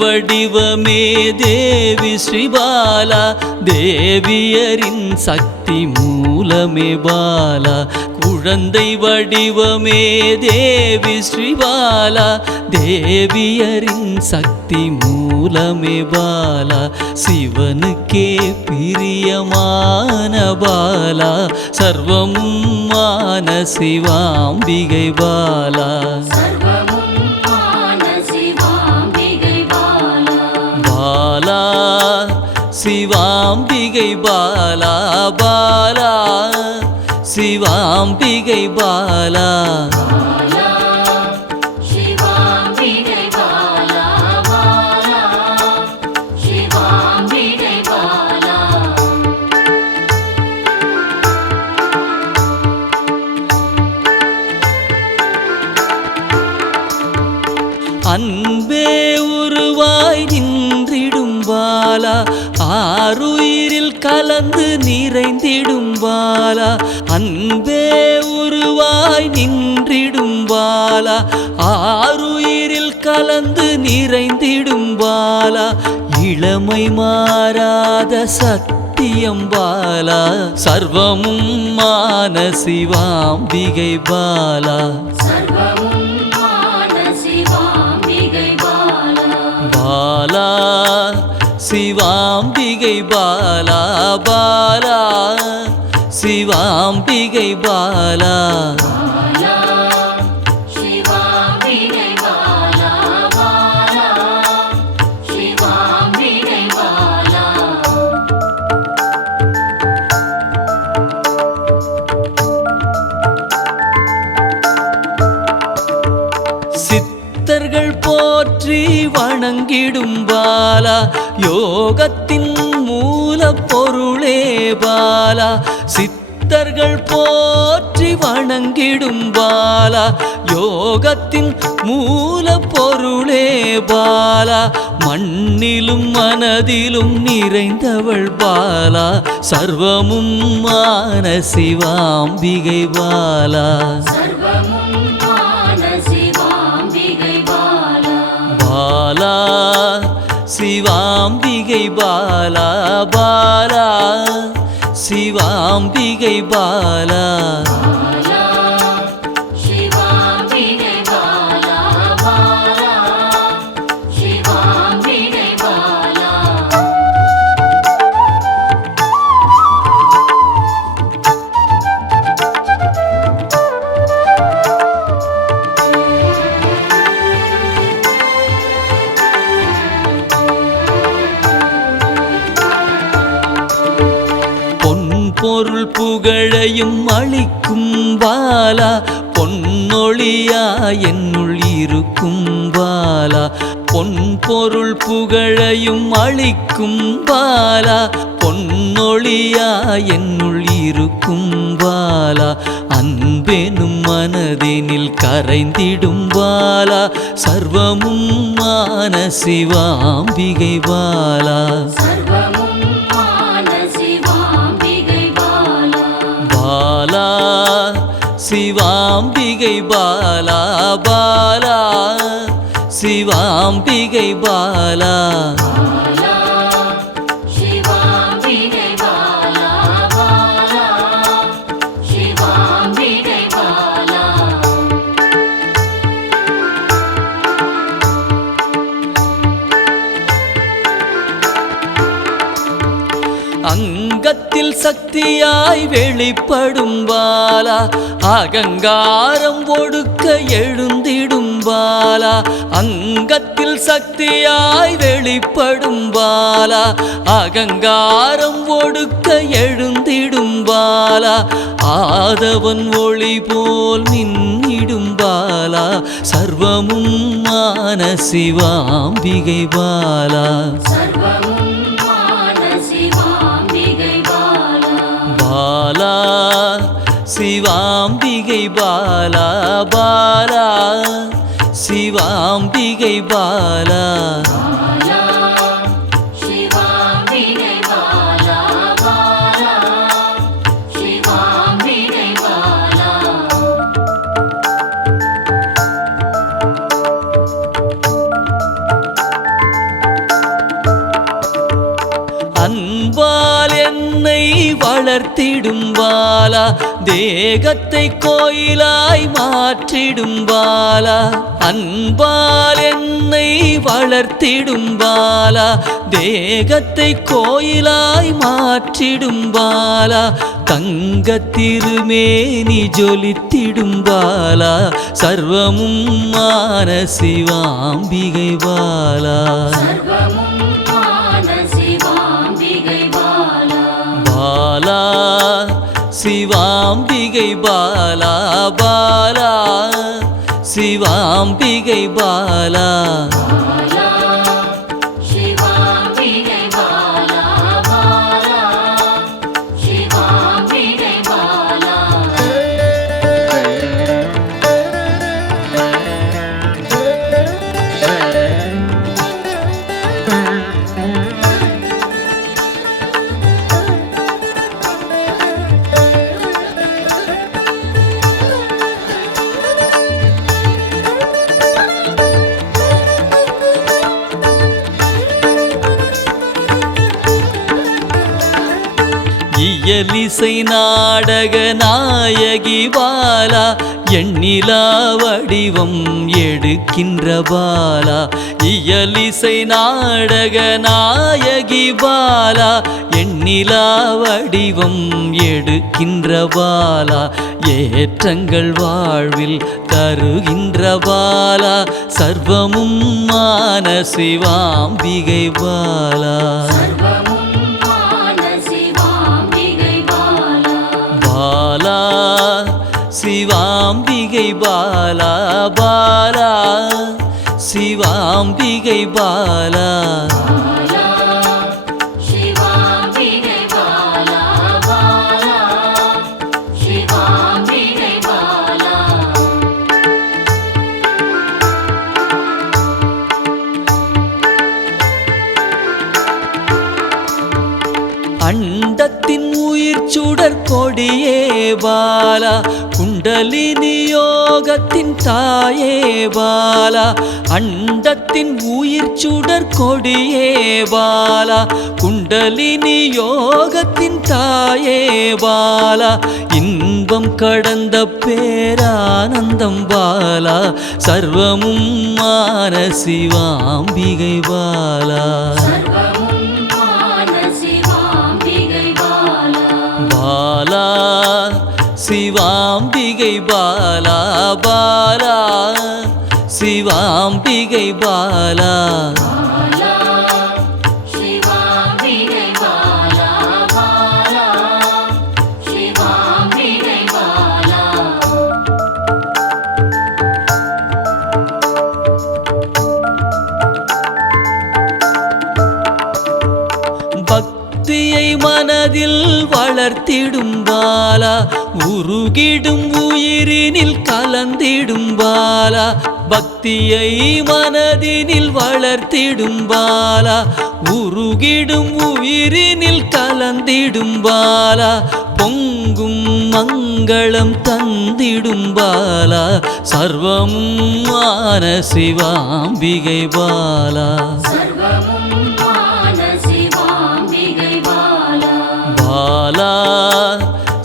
வடிவமே தேவி ஸ்ரீபாலா, தேவியரின் சக்தி மூலமே பாலா. குழந்தை வடிவமே தேவி ஸ்ரீபாலா, தேவியரின் சக்தி மூலமே பாலா. சிவனுக்கே பிரியமான பாலா, சர்வமும் மான சிவாம்பிகை பாலா. பாலா சிவாம்பிகை பாலா, பாலா சிவாம்பிகை பாலா. அன்பே உருவாய் நின்றிடும் பாலா, ஆருயிரில் கலந்து நிறைந்திடும் பாலா. அன்பே உருவாய் நின்றிடும் பாலா, ஆருயிரில் கலந்து நிறைந்திடும் பாலா. இளமை மாறாத சத்தியம் பாலா, சர்வமும் மான சிவாம்பிகை பாலா. பாலா சிவாம்பிகை பாலா, பாலா சிவாம்பிகை பாலா. சித்தர்கள் போற்றி வணங்கிடும் பாலா, யோகத்தின் மூல பொருளே பாலா. சித்தர்கள் போற்றி வணங்கிடும் பாலா, யோகத்தின் மூல பொருளே பாலா. மண்ணிலும் மனதிலும் நிறைந்தவள் பாலா, சர்வமும் மான சிவாம்பிகை பாலா. பாலா சிவாம்பிகை பாலா, பாலா சிவாம்பிகை பாலா. பொருள் புகழையும் அளிக்கும் பாலா, பொன்னொழியா என்னுள் இருக்கும் பாலா. பொன் பொருள் புகழையும் அளிக்கும் பாலா, பொன்னொழியா என்னுள் இருக்கும் பாலா. அன்பெனும் மனதினில் கரைந்திடும் பாலா, சர்வமும் மான சிவாம்பிகை பாலா. பாலா சிவாம்பிகை பாலா, பாலா சிவாம்பிகை பாலா. அங்கத்தில் சக்தியாய் வெளிப்படும் பாலா, அகங்காரம் ஒடுக்க எழுந்திடும் பாலா. அங்கத்தில் சக்தியாய் வெளிப்படும் பாலா, அகங்காரம் ஒடுக்க எழுந்திடும் பாலா. ஆதவன் ஒளி போல் மின்னிடும் பாலா, சர்வமும் மான சிவாம்பிகை பாலா. பாலா சிவாம்பிகை பாலா, பாலா சிவாம்பிகை பாலா. அன்பால் என்னை வளர்த்திடும் பாலா தேகத்தை கோயிலாய் மாற்றிடும் பாலா அன்பால் என்னை வளர்த்திடும் பாலா தேகத்தை கோயிலாய் மாற்றிடும் பாலா தங்க திருமேனி ஜொலித்திடும் பாலா சர்வமும் மான சிவாம்பிகை பாலா பாலா சிவாம்பிகை பாலா பாலா சிவாம்பிகை பாலா இயலிசை நாடக நாயகி பாலா எண்ணிலா வடிவம் எடுக்கின்ற பாலா இயலிசை நாடக நாயகி பாலா எண்ணிலா வடிவம் எடுக்கின்ற பாலா ஏற்றங்கள் வாழ்வில் தருகின்ற பாலா சர்வமும் மான சிவாம்பிகை பாலா பாலா சிவாம்பிகை பாலா பாலா சிவாம்பிகை பாலா அண்டத்தின் உயிர் சுடர் கொடியே பாலா குண்டலினி யோகத்தின் தாயே பாலா அண்டத்தின் உயிர் சுடர் கொடியே பாலா குண்டலினி யோகத்தின் தாயே பாலா இன்பம் கடந்த பேரானந்தம் பாலா சர்வமும் மான சிவாம்பிகை பாலா பாலா சிவாம்பிகை பாலா பாலா சிவாம்பிகை பாலா பக்தியை மனதில் வளர்த்திடும் பாலா உருகிடும் உயிரினில் கலந்திடும் பாலா பக்தியை மனதினில் வளர்த்திடும் பாலா உருகிடும் உயிரினில் கலந்திடும் பாலா பொங்கும் மங்களம் தந்திடும் பாலா சர்வமும் மான சிவாம்பிகை பாலா பாலா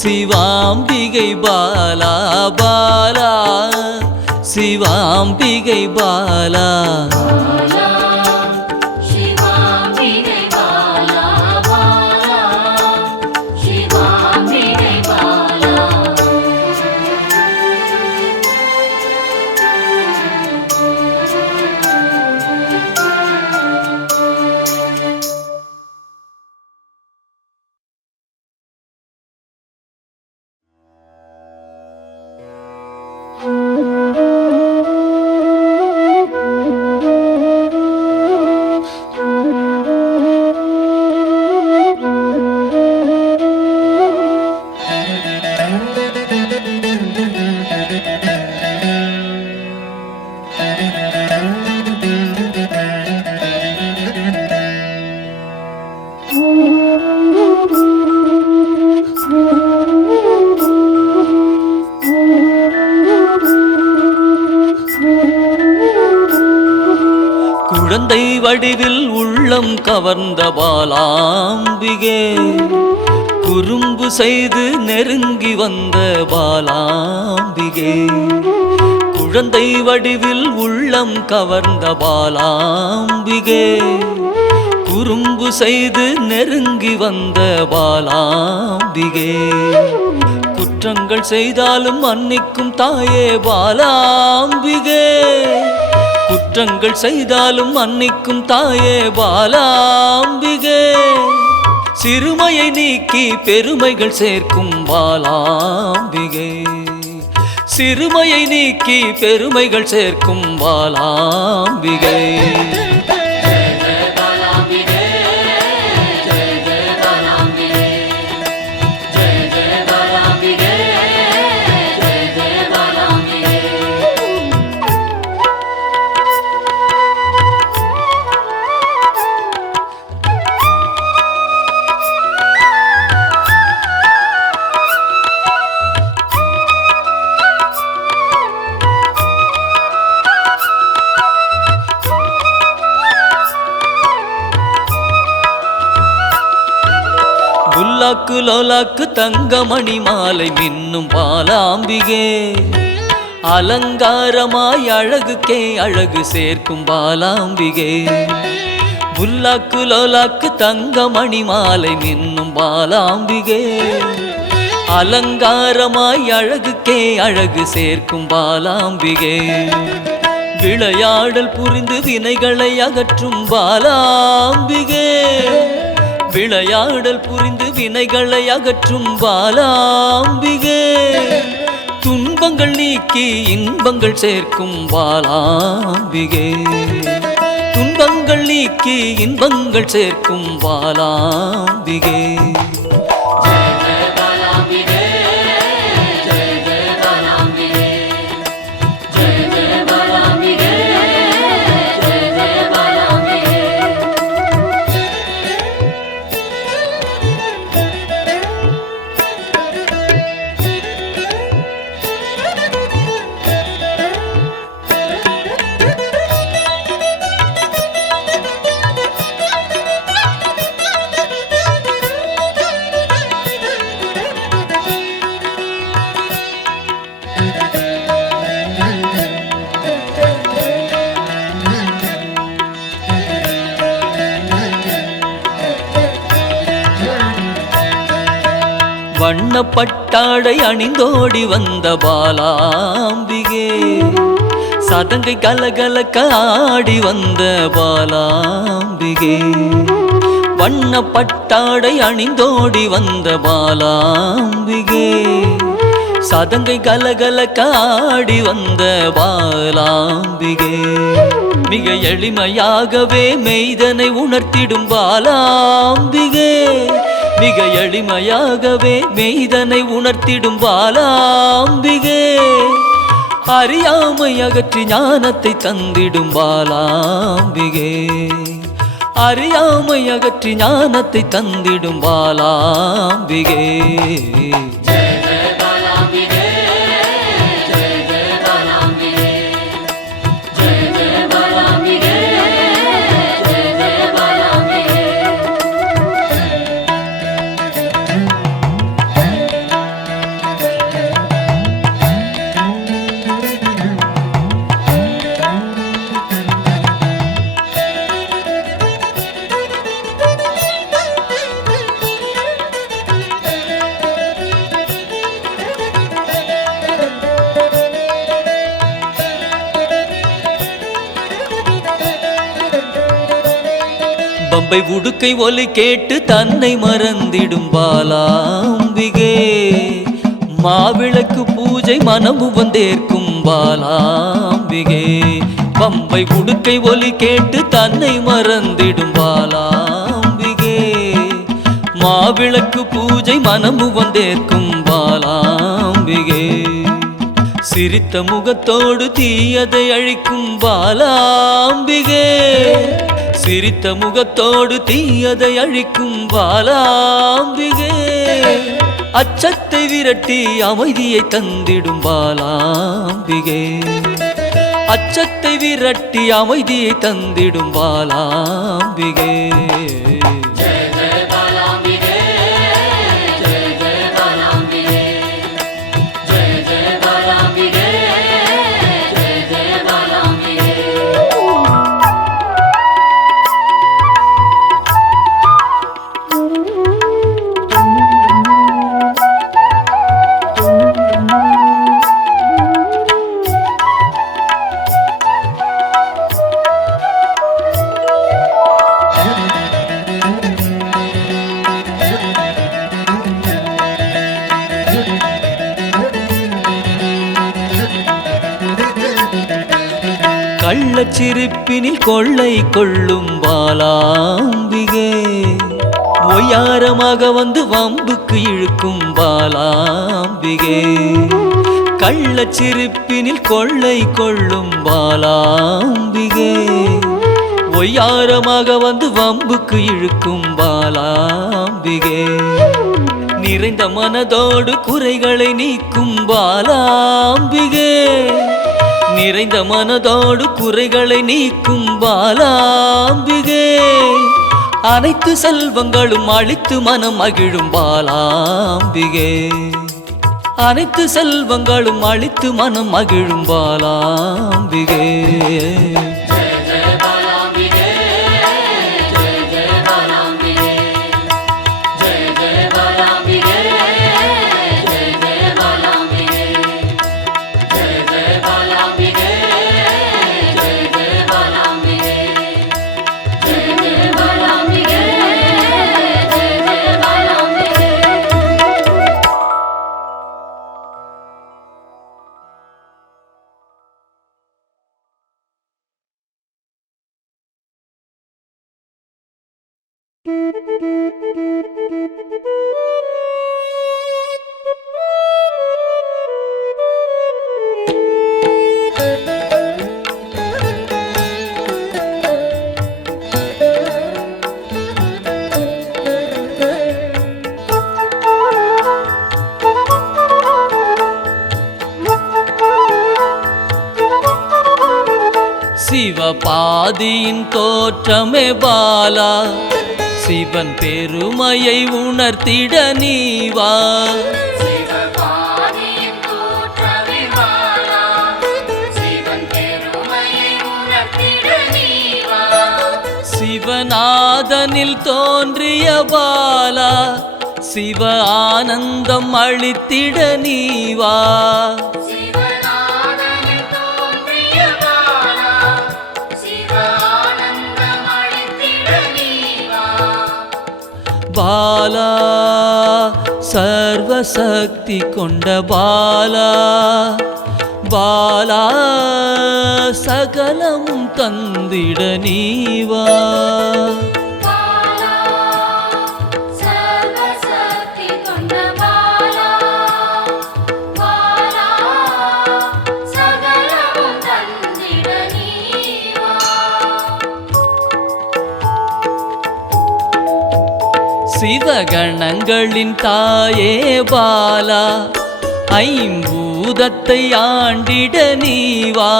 சிவாம்பிகை பாலா பாலா சிவாம்பிகை பாலா குழந்தை வடிவில் உள்ள உள்ளம் கவர்ந்த பாலாம்பிகே குறும்பு செய்து நெருங்கி வந்த பாலாம்பிகே குழந்தை வடிவில் உள்ளம் கவர்ந்த பாலாம்பிகே குறும்பு செய்து நெருங்கி வந்த பாலாம்பிகே குற்றங்கள் செய்தாலும் மன்னிக்கும் தாயே பாலாம்பிகே குற்றங்கள் செய்தாலும் மன்னிக்கும் தாயே பாலாம்பிகே சிறுமையை நீக்கி பெருமைகள் சேர்க்கும் பாலாம்பிகே சிறுமையை நீக்கி பெருமைகள் சேர்க்கும் பாலாம்பிகே புல்லாக்கு லோலாக்கு தங்கமணி மாலை மின்னும் பாலாம்பிகே அலங்காரமாய் அழகுக்கே அழகு சேர்க்கும் பாலாம்பிகே புல்லாக்கு லோலாக்கு தங்கமணி மாலை மின்னும் பாலாம்பிகே அலங்காரமாய் அழகுக்கே அழகு சேர்க்கும் பாலாம்பிகே விளையாடல் புரிந்து வினைகளை அகற்றும் பாலாம்பிகே விளையாடல் புரிந்து வினைகளை அகற்றும் பாலாம்பிகே துன்பங்கள் நீக்கி இன்பங்கள் சேர்க்கும் பாலாம்பிகே துன்பங்கள் நீக்கி இன்பங்கள் சேர்க்கும் பாலாம்பிகே வண்ணப்பட்டாடை அணிந்தோடி வந்த பாலாம்பிகே சதங்கை கலகலக்க ஆடி வந்த பாலாம்பிகே வண்ணப்பட்டாடை அணிந்தோடி வந்த பாலாம்பிகே சதங்கை கலகலக்க ஆடி வந்த பாலாம்பிகே மிக எளிமையாகவே மெய்தனை உணர்த்திடும் பாலாம்பிகே மிக எளிமையாகவே மெய்தனை உணர்த்திடும் பாலாம்பிகே அறியாமை அகற்றி ஞானத்தை தந்திடும் பாலாம்பிகே அறியாமை அகற்றி ஞானத்தை தந்திடும் பாலாம்பிகே பம்பை உடுக்கை ஒலி கேட்டு தன்னை மறந்திடும் பாலாம்பிகே மாவிளக்கு பூஜை மனமு வந்தேற்கும் பாலாம்பிகே பம்பை உடுக்கை ஒலி கேட்டு தன்னை மறந்திடும் பாலாம்பிகே மாவிளக்கு பூஜை மனமு வந்தேற்கும் பாலாம்பிகே சிரித்த முகத்தோடு தீயதை அழிக்கும் பாலாம்பிகே சிரித்த முகத்தோடு தீயதை அழிக்கும் பாலாம்பிகே அச்சத்தை விரட்டி அமைதியை தந்திடும் பாலாம்பிகே அச்சத்தை விரட்டி அமைதியை தந்திடும் பாலாம்பிகே. கள்ளச்சிரிப்பினில் கொள்ளை கொள்ளும் பாலாம்பிகே. ஒய்யாரமாக வந்து வம்புக்கு இழுக்கும் பாலாம்பிகே. கள்ளச்சிரிப்பினில் கொள்ளை கொள்ளும் பாலாம்பிகே. ஒய்யாரமாக வந்து வம்புக்கு இழுக்கும் பாலாம்பிகே. நிறைந்த மனதோடு குறைகளை நீக்கும் பாலாம்பிகே. நிறைந்த மனதோடு குறைகளை நீக்கும் பாலாம்பிகே. அனைத்து செல்வங்களும் அளித்து மனம் மகிழும் பாலாம்பிகே. அனைத்து செல்வங்களும் அளித்து மனம் மகிழும் பாலாம்பிகே. சிவபாதியின் தோற்றமே பாலா. சிவன் பெருமையை உணர்த்திட நீவா. சிவநாதனில் தோன்றிய பாலா. சிவ ஆனந்தம் அளித்திட நீவா. பாலா சர்வசக்தி கொண்ட பாலா. பாலா சகலமும் தந்திட நீவா. சிவகணங்களின் தாயே பாலா. ஐம்பூதத்தை ஆண்டிட நீவா.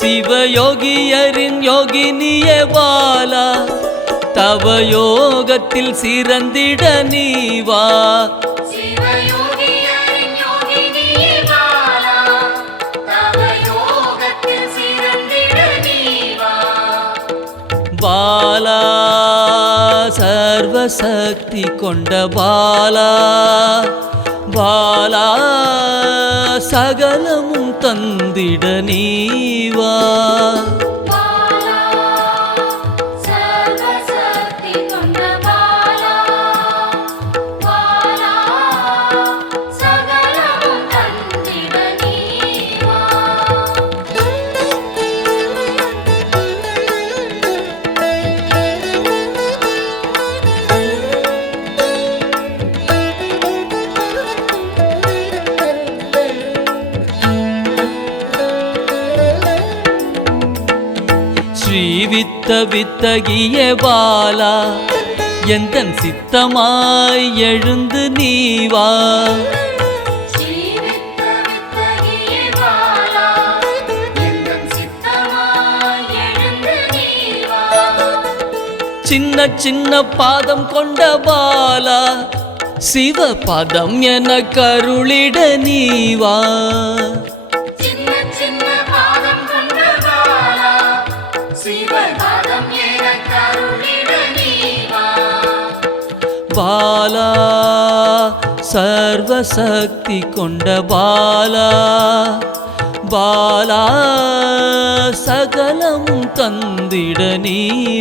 சிவயோகியரின் யோகினியே பாலா. தவ யோகத்தில் சிறந்திட நீவா. பாலா சர்வசக்தி கொண்ட பாலா. பாலா சகலமும் தந்திட நீவா. ஸ்ரீவித்த வித்தகிய பாலா. எந்தன் சித்தமாய் எழுந்து நீ வா. சின்ன சின்ன பாதம் கொண்ட பாலா, சிவ பாதம் என கருளிட நீ வா. பாலா சர்வசக்தி கொண்ட பாலா, பாலா சகலமும் தந்திட நீ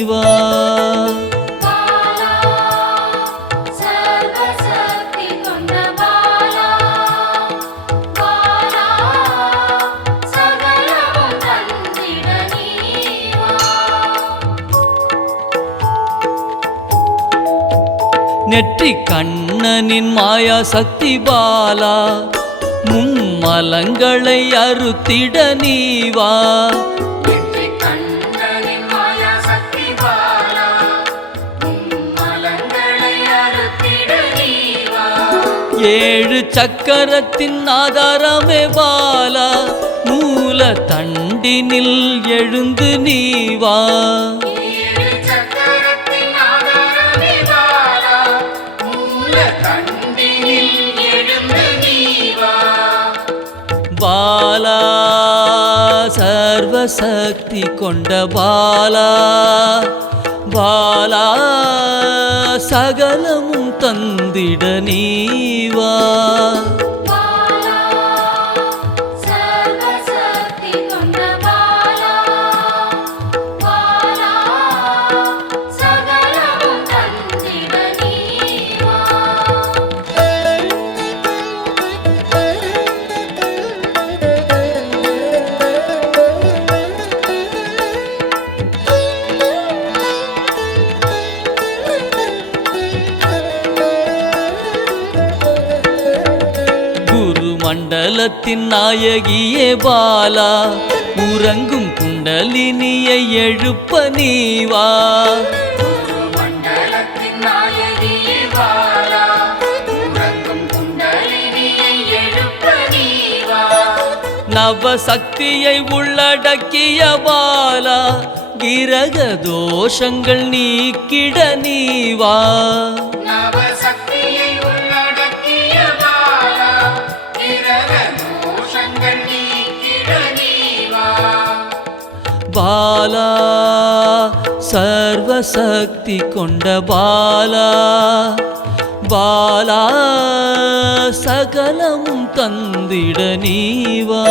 வா. நெற்றி கண்ணனின் மாயா சக்தி பாலா, மும்மலங்களை அறுத்திட நீ வா. ஏழு சக்கரத்தின் ஆதாரமே பாலா, மூல தண்டினில் எழுந்து நீ வா. பாலா சர்வசக்தி கொண்ட பாலா, பாலா சகலமும் தந்திட நீ வா. மண்டலத்தின் நாயகியே பாலா, உறங்கும் குண்டலினியை எழுப்ப நீ வா. நவசக்தியை உள்ளடக்கிய பாலா, கிரக தோஷங்கள் நீக்கிட நீ வா. பாலா சர்வசக்தி கொண்ட பாலா, பாலா சகலமும் தந்திட நீ வா.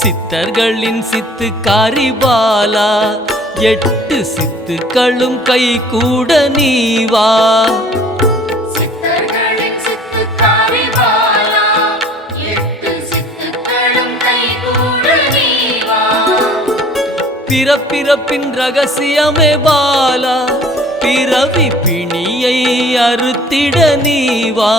சித்தர்களின் சித்துக்காரி பாலா, 8 சித்துக்களும் கை கூட நீ வா. பிறப்பிறப்பின் ரகசியமே பாலா, பிறவி பிணியை அறுத்திட நீ வா.